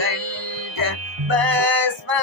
ಗಂಡ ಬಸ್ಮಾ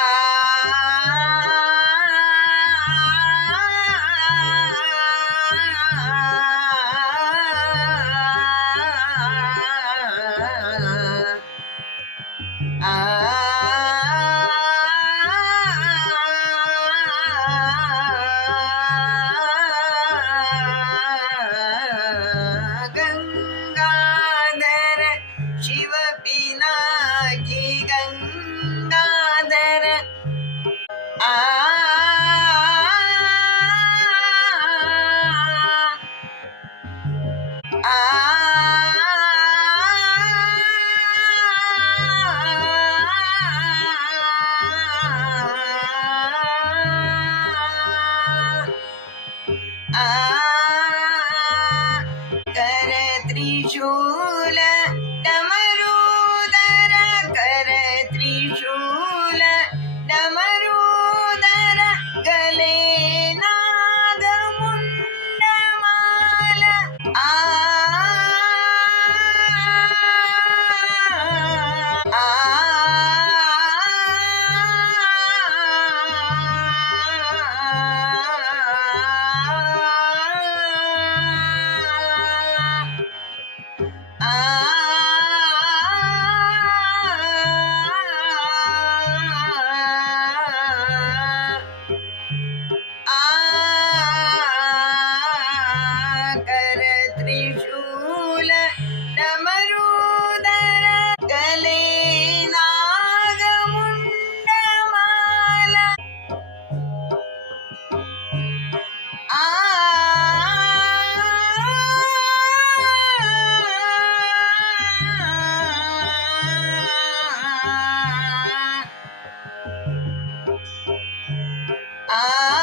啊、ah.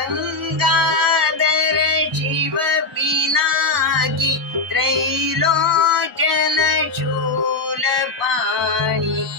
गङ्गादर शिवविनागि त्रैलो जनशूलपाणि